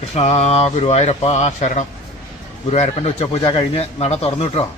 കൃഷ്ണ ഗുരുവായൂരപ്പ ശരണം. ഗുരുവായൂരപ്പൻ്റെ ഉച്ചപൂജ കഴിഞ്ഞ് നട തുറന്നു കിട്ടോ.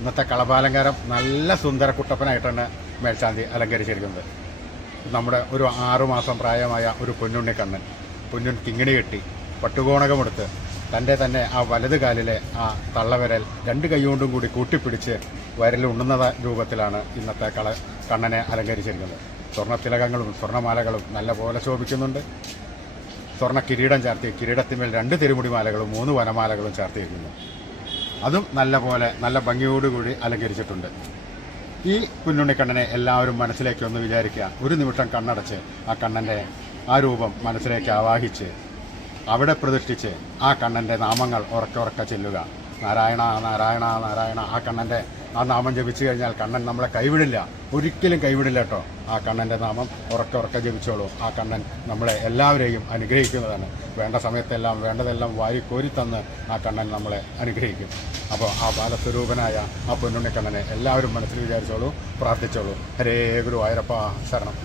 ഇന്നത്തെ കളഭാലങ്കാരം നല്ല സുന്ദര കുട്ടപ്പനായിട്ടാണ് മേൽശാന്തി അലങ്കരിച്ചിരിക്കുന്നത്. നമ്മുടെ ഒരു 6 മാസം പ്രായമായ ഒരു പൊന്നുണ്ണി കണ്ണൻ പൊന്നുൻ കിങ്ങിണി കെട്ടി പട്ടുകോണകമെടുത്ത് തന്നെ ആ വലത് കാലിലെ ആ തള്ളവിരൽ 2 കൈകൊണ്ടും കൂടി കൂട്ടിപ്പിടിച്ച് ഉണ്ണുന്ന രൂപത്തിലാണ് ഇന്നത്തെ കണ്ണനെ അലങ്കരിച്ചിരിക്കുന്നത്. സ്വർണ്ണത്തിലകങ്ങളും സ്വർണ്ണമാലകളും നല്ലപോലെ ശോഭിക്കുന്നുണ്ട്. സ്വർണ്ണ കിരീടം ചാർത്തി കിരീടത്തിന്മേൽ 2 തിരുമുടിമാലകളും 3 വനമാലകളും ചാർത്തിയിരിക്കുന്നു. അതും നല്ല ഭംഗിയോടുകൂടി അലങ്കരിച്ചിട്ടുണ്ട്. ഈ കുഞ്ഞുണ്ണിക്കണ്ണനെ എല്ലാവരും മനസ്സിലേക്ക് ഒന്ന് വിചാരിക്കുക. ഒരു നിമിഷം കണ്ണടച്ച് ആ കണ്ണൻ്റെ ആ രൂപം മനസ്സിലേക്ക് ആവാഹിച്ച് അവിടെ പ്രതിഷ്ഠിച്ച് ആ കണ്ണൻ്റെ നാമങ്ങൾ ഉറക്കെ ചെല്ലുക. നാരായണ നാരായണ നാരായണ. ആ കണ്ണൻ്റെ ആ നാമം ജപിച്ചു കഴിഞ്ഞാൽ കണ്ണൻ നമ്മളെ കൈവിടില്ല, ഒരിക്കലും കൈവിടില്ല കേട്ടോ. ആ കണ്ണൻ്റെ നാമം ഉറക്കെ ജപിച്ചോളൂ. ആ കണ്ണൻ നമ്മളെ എല്ലാവരെയും അനുഗ്രഹിക്കുന്നതാണ്. വേണ്ട സമയത്തെല്ലാം വേണ്ടതെല്ലാം വാരിക്കോരി തന്ന് ആ കണ്ണൻ നമ്മളെ അനുഗ്രഹിക്കും. അപ്പോൾ ആ ബാലസ്വരൂപനായ ആ പൊന്നുണ്ണിക്കണ്ണനെ എല്ലാവരും മനസ്സിൽ വിചാരിച്ചോളൂ, പ്രാർത്ഥിച്ചോളൂ. ഹരേ ഗുരുവായൂരപ്പ ശരണം.